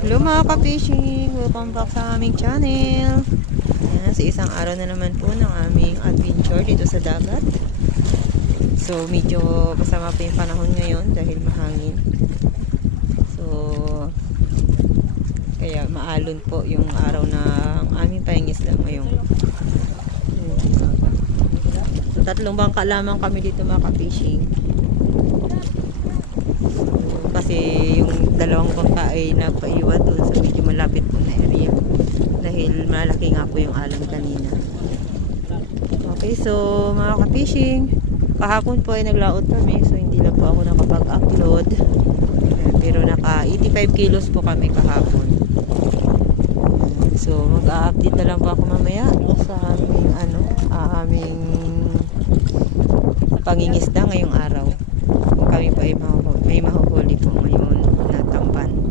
Hello mga ka-fishing! Welcome back sa aming channel. Ayan, sa isang araw na naman po ng aming adventure dito sa dagat. So medyo kasama pa yung panahon ngayon dahil mahangin. So kaya maalon po yung araw na aming pahingisda ngayon. So 3 bangka lamang kami dito mga ka-fishing. Kasi yung 2 bangka ay napaiwan doon sa medyo malapit po na area dahil malaki nga po yung alon kanina. Okay, so mga ka-fishing, kahapon po ay naglaot kami, so hindi lang po ako nakapag-upload, pero naka 85 kilos po kami kahapon. So mag-a-update na lang po ako mamaya sa aming aming pangingisda ngayong araw. Kung kami po ay may mahuhuli po ngayon na tampan.